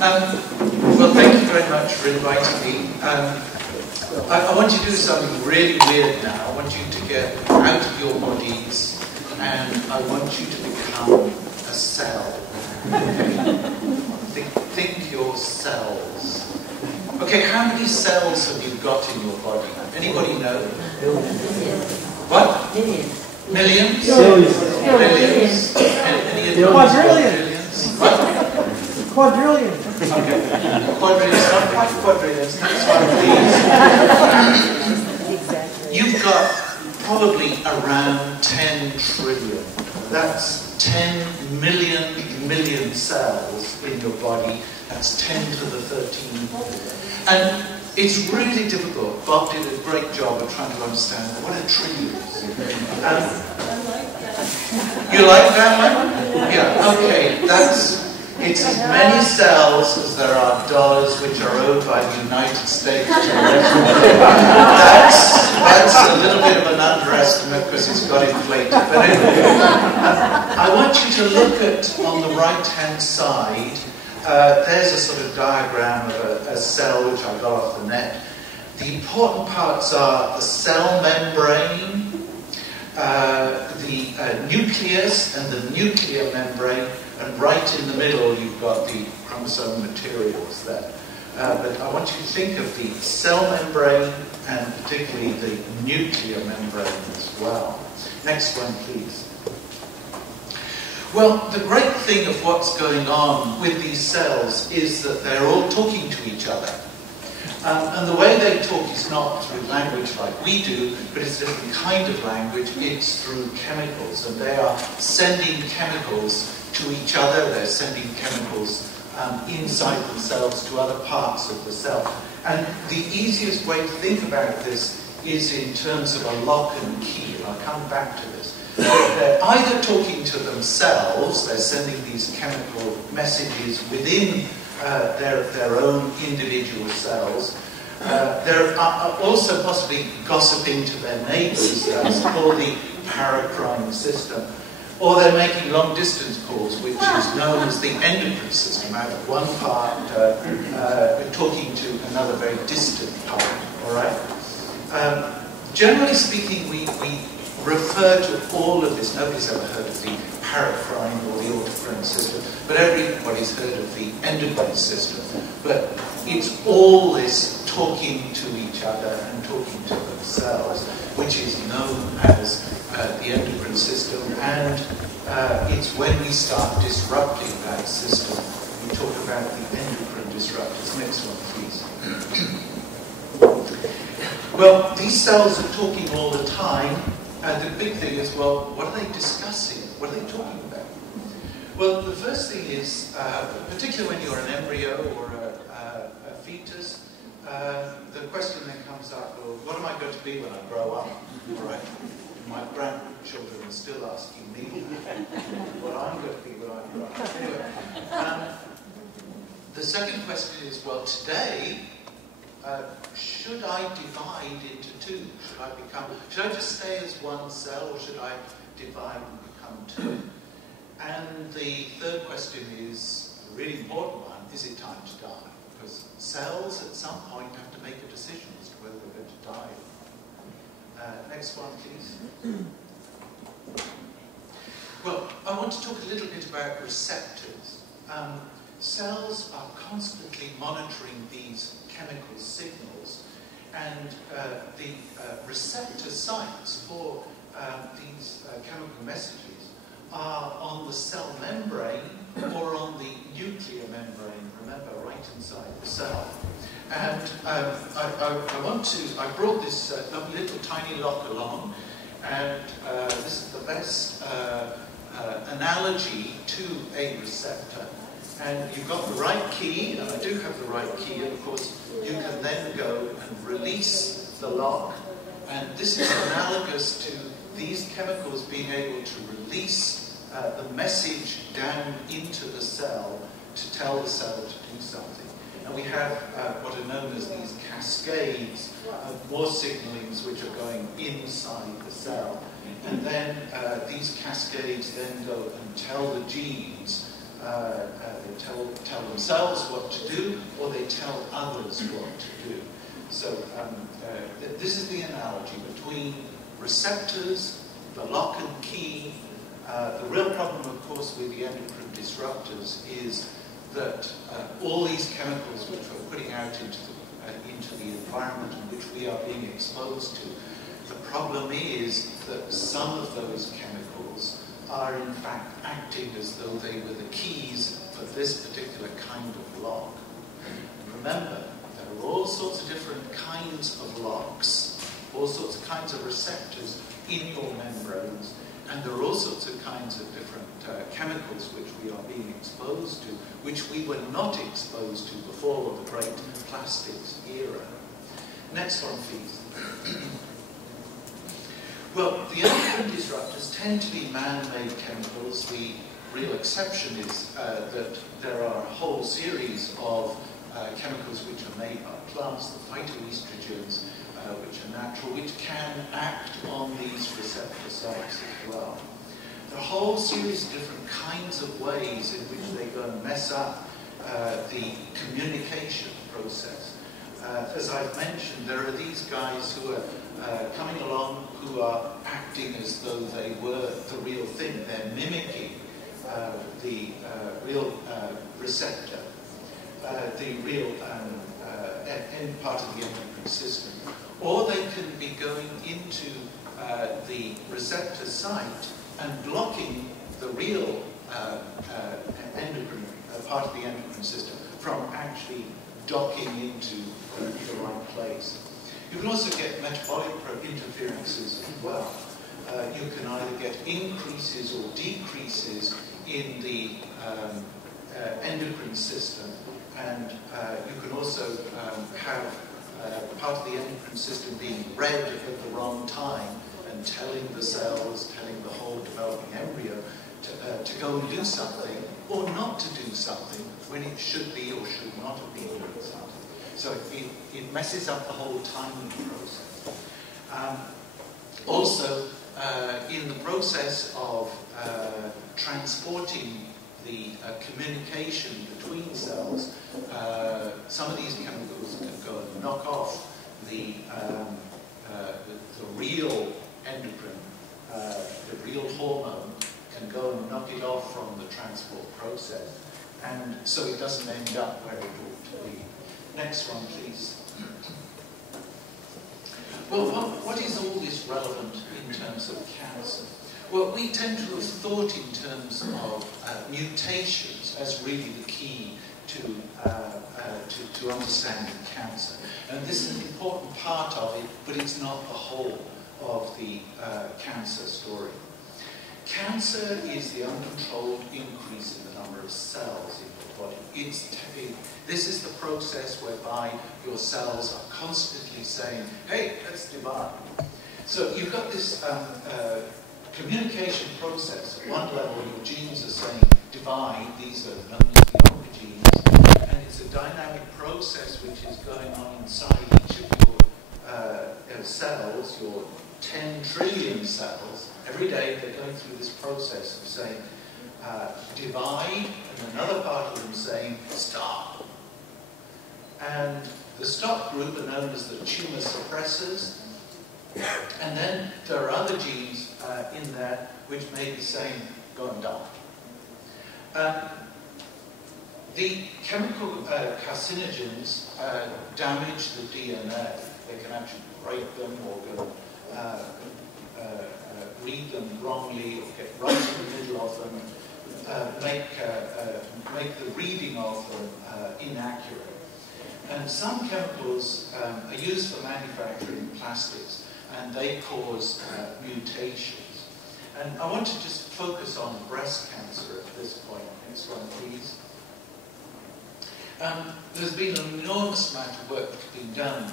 Well, thank you very much for inviting me. I want you to do something really weird now. I want you to get out of your bodies and I want you to become a cell. Think your cells. Okay, how many cells have you got in your body? Anybody know? What? Millions? Billions? Quadrillions. What? Quadrillions. Okay. Quadrillions, not quite quadrillions. Next one, please. You've got probably around 10 trillion. That's 10 million cells in your body. That's 10 to the 13. And it's really difficult. Bob did a great job of trying to understand what a trillion is. You like that one? Yeah, okay. It's as many cells as there are dollars which are owed by the United States to the rest of the world. That's a little bit of an underestimate because it's got inflated. But anyway, I want you to look at, on the right-hand side, there's a sort of diagram of a cell which I got off the net. The important parts are the cell membrane, the nucleus and the nuclear membrane, and right in the middle you've got the chromosome materials there. But I want you to think of the cell membrane and particularly the nuclear membrane as well. Next one, please. Well, the great thing of what's going on with these cells is that they're all talking to each other. And the way they talk is not through language like we do, but it's a different kind of language. It's through chemicals, and they are sending chemicals to each other. They're sending chemicals inside themselves to other parts of the cell. And the easiest way to think about this is in terms of a lock and key, and I'll come back to this. They're either talking to themselves, they're sending these chemical messages within their own individual cells. They're also possibly gossiping to their neighbours, that's called the paracrine system. Or they're making long-distance calls, which is known as the endocrine system, out of one part talking to another very distant part, all right? Generally speaking, we refer to all of this. Nobody's ever heard of the paracrine or the autocrine system, but everybody's heard of the endocrine system. But it's all this talking to each other and talking to themselves, which is known as the endocrine system, and it's when we start disrupting that system, we talk about the endocrine disruptors. Next one, please. Well, these cells are talking all the time, and the big thing is, well, what are they discussing? What are they talking about? Well, the first thing is, particularly when you're an embryo or a fetus, the question then comes up, well, what am I going to be when I grow up? All right. My grandchildren are still asking me what I'm going to be when I grow up. Anyway, the second question is, well, today, should I divide into two? Should I just stay as one cell, or should I divide and become two? And the third question is a really important one: is it time to die? Because cells at some point have to make a decision as to whether they're going to die. Next one, please. Well, I want to talk a little bit about receptors. Cells are constantly monitoring these chemical signals, and the receptor sites for these chemical messages are on the cell membrane or on the nuclear membrane, remember, right inside the cell. And I brought this lovely little tiny lock along, and this is the best analogy to a receptor. And you've got the right key, and I do have the right key, and of course you can then go and release the lock. And this is analogous to these chemicals being able to release the message down into the cell to tell the cell to do something. And we have what are known as these cascades of more signalings which are going inside the cell. And then these cascades then go and tell the genes, they tell tell themselves what to do, or they tell others what to do. So this is the analogy between receptors, the lock and key. The real problem, of course, with the endocrine disruptors is that all these chemicals which we're putting out into the environment in which we are being exposed to, the problem is that some of those chemicals are in fact acting as though they were the keys for this particular kind of lock. Remember, there are all sorts of different kinds of locks, all sorts of kinds of receptors in your membranes, and there are all sorts of kinds of different chemicals which we are being exposed to, which we were not exposed to before the great plastics era. Next one, please. Well, the endocrine disruptors tend to be man-made chemicals. The real exception is that there are a whole series of chemicals which are made by plants, the phytoestrogens, which are natural, which can act on these receptor sites as well. There are a whole series of different kinds of ways in which they go and mess up the communication process. As I've mentioned, there are these guys who are coming along who are acting as though they were the real thing. They're mimicking the real receptor, the real end part of the endocrine system. Or they can be going into the receptor site and blocking the real endocrine part of the endocrine system from actually docking into the right place. You can also get metabolic interferences as well. You can either get increases or decreases in the endocrine system, and you can also have part of the endocrine system being red at the wrong time and telling the cells, telling the whole developing embryo to go and do something or not to do something when it should be or should not have been doing something. So it messes up the whole timing process. Also, in the process of transporting the communication between cells, some of these chemicals can go and knock off the real endocrine, the real hormone can go and knock it off from the transport process, and so it doesn't end up where it ought to be. Next one, please. Well, what is all this relevant in terms of cancer? Well, we tend to have thought in terms of mutations as really the key to understanding cancer. And this is an important part of it, but it's not the whole of the cancer story. Cancer is the uncontrolled increase in the number of cells in your body. This is the process whereby your cells are constantly saying, hey, let's divide. So you've got this communication process. At one level, your genes are saying, divide, these are known as the oncogenes, and it's a dynamic process which is going on inside each of your cells, your 10 trillion cells. Every day they're going through this process of saying, divide, and another part of them saying, stop. And the stop group are known as the tumor suppressors. And then there are other genes in there which may be saying, go and die. The chemical carcinogens damage the DNA. They can actually break them or go read them wrongly or get right in the middle of them, make the reading of them inaccurate. And some chemicals are used for manufacturing plastics, and they cause mutations. And I want to just focus on breast cancer at this point. Next one, please. There's been an enormous amount of work being done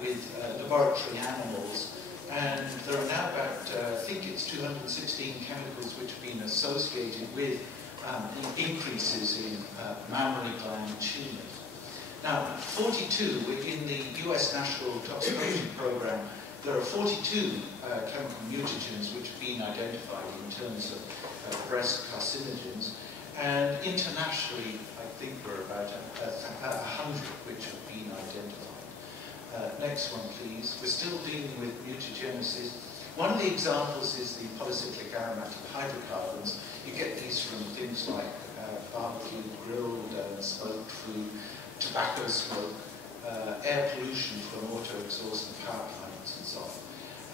with laboratory animals, and there are now about, I think it's 216 chemicals which have been associated with increases in mammary gland tumors. Now, 42, in the US National Toxicology Program, there are 42 chemical mutagens which have been identified in terms of breast carcinogens. And internationally, I think we're about 100 which have been identified. Next one, please. We're still dealing with mutagenesis. One of the examples is the polycyclic aromatic hydrocarbons. You get these from things like barbecue, grilled and smoked food, tobacco smoke, air pollution from auto exhaust and power plants and so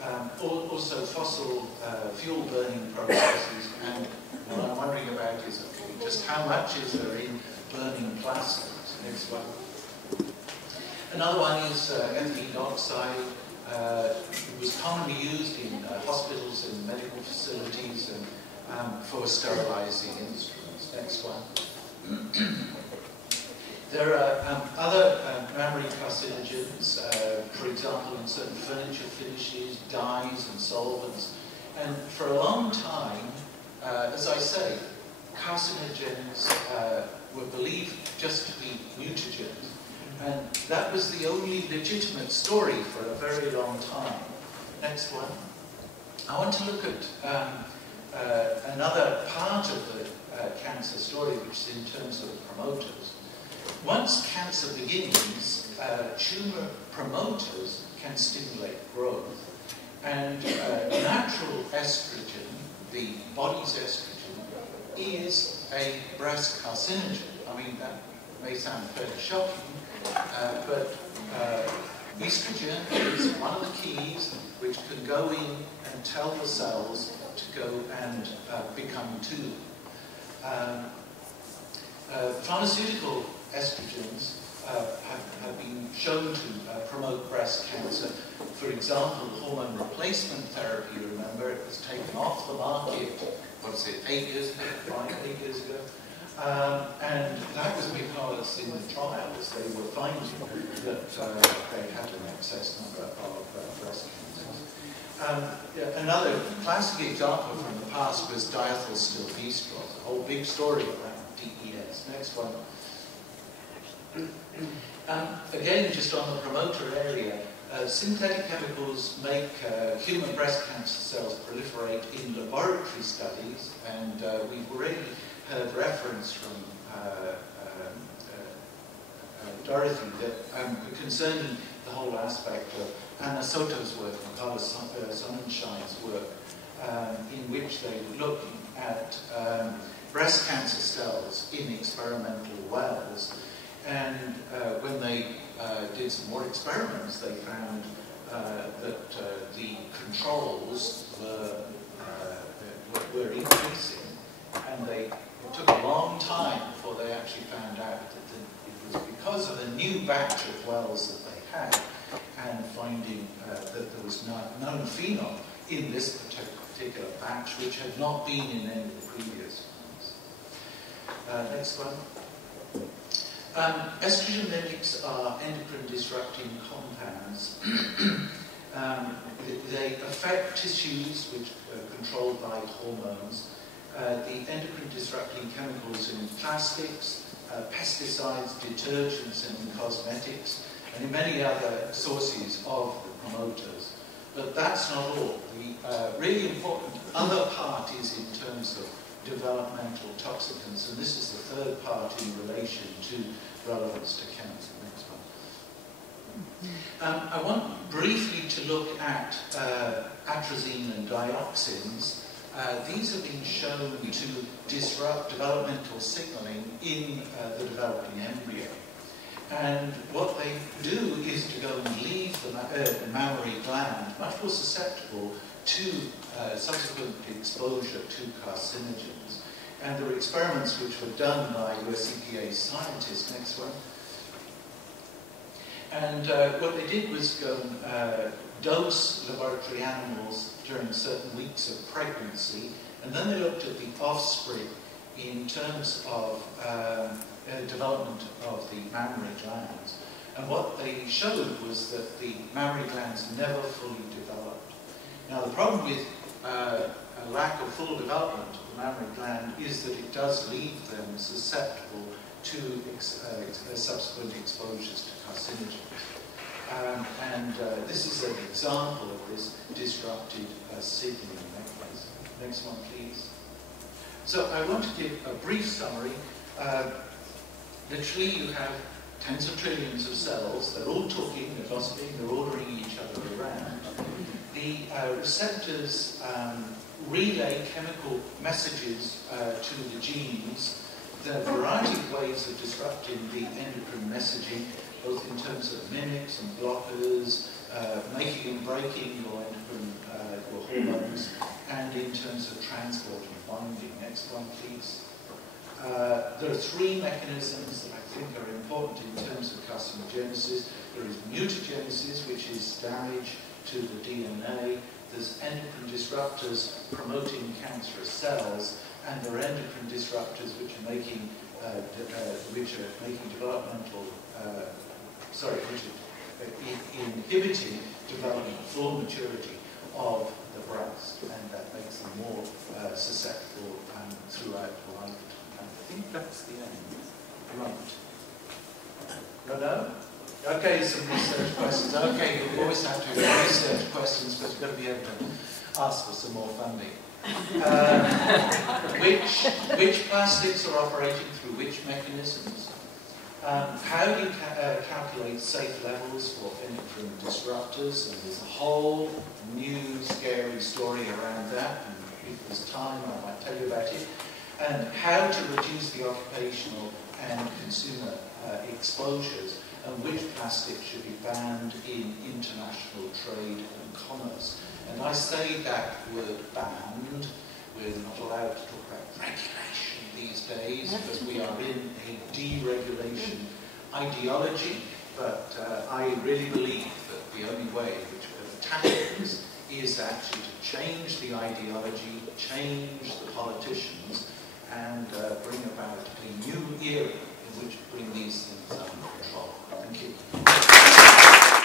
on. Also fossil fuel burning processes, and what I'm wondering about is just how much is there in burning plastics. Next one. Another one is ethylene oxide. It was commonly used in hospitals and medical facilities and for sterilizing instruments. Next one. There are other mammary carcinogens, for example, in certain furniture finishes, dyes and solvents. And for a long time, as I say, carcinogens were believed just to be mutagens. And that was the only legitimate story for a very long time. Next one. I want to look at another part of the cancer story, which is in terms of promoters. Once cancer begins, tumor promoters can stimulate growth. And natural estrogen, the body's estrogen, is a breast carcinogen. I mean, that may sound fairly shocking, but estrogen is one of the keys which can go in and tell the cells to go and become two. Pharmaceutical estrogens have been shown to promote breast cancer. For example, hormone replacement therapy, remember, it was taken off the market, what is it, 8 years ago, 8 years ago? And that was because in the trials they were finding that they had an excess number of breast cancers. Another classic example from the past was diethylstilbestrol, a whole big story around DES. Next one. Again, just on the promoter area, synthetic chemicals make human breast cancer cells proliferate in laboratory studies, and we've already heard reference from Dorothy that concerning the whole aspect of Anna Soto's work and Carlos Sonnenschein's work, in which they were looking at breast cancer cells in experimental wells. And when they did some more experiments, they found that the controls were increasing, and it took a long time before they actually found out that it was because of a new batch of wells that they had, and finding that there was no phenol in this particular batch, which had not been in any of the previous ones. Next one. Estrogen mimics are endocrine disrupting compounds. They affect tissues which are controlled by hormones. The endocrine disrupting chemicals in plastics, pesticides, detergents, and in cosmetics, and in many other sources of the promoters. But that's not all. The really important other part is in terms of developmental toxicants, and this is the third part in relation to relevance to cancer. Next one. I want briefly to look at atrazine and dioxins. These have been shown to disrupt developmental signaling in the developing embryo. And what they do is to go and leave the mammary gland much more susceptible to subsequent exposure to carcinogens. And there were experiments which were done by US EPA scientists. Next one. And what they did was go and dose laboratory animals during certain weeks of pregnancy, and then they looked at the offspring in terms of development of the mammary glands. And what they showed was that the mammary glands never fully developed. Now, the problem with a lack of full development of the mammary gland is that it does leave them susceptible to subsequent exposures to carcinogens. This is an example of this disrupted signaling mechanism. Next one, please. So I want to give a brief summary. Literally, you have tens of trillions of cells. They're all talking, they're gossiping, they're ordering each other around. The receptors relay chemical messages to the genes. There are a variety of ways of disrupting the endocrine messaging, both in terms of mimics and blockers, making and breaking your endocrine your hormones, and in terms of transport and binding. Next one, please. There are three mechanisms that I think are important in terms of carcinogenesis. There is mutagenesis, which is damage to the DNA. There's endocrine disruptors promoting cancerous cells, and there are endocrine disruptors which are making developmental, inhibiting development, full maturity of the breast, and that makes them more susceptible throughout life. And I think that's the end. Right. No? Okay, some research questions. Okay, you always have to have research questions, but you've got to be able to ask for some more funding. Which plastics are operating through which mechanisms? How do you calculate safe levels for endocrine disruptors? And there's a whole new scary story around that, and if there's time I might tell you about it. And how to reduce the occupational and consumer exposures, and which plastics should be banned in international trade and commerce. And I say that word banned. We're not allowed to talk about regulation these days because we are in a deregulation ideology. But I really believe that the only way in which we're attacking this is actually to change the ideology, change the politicians, and bring about a new era in which to bring these things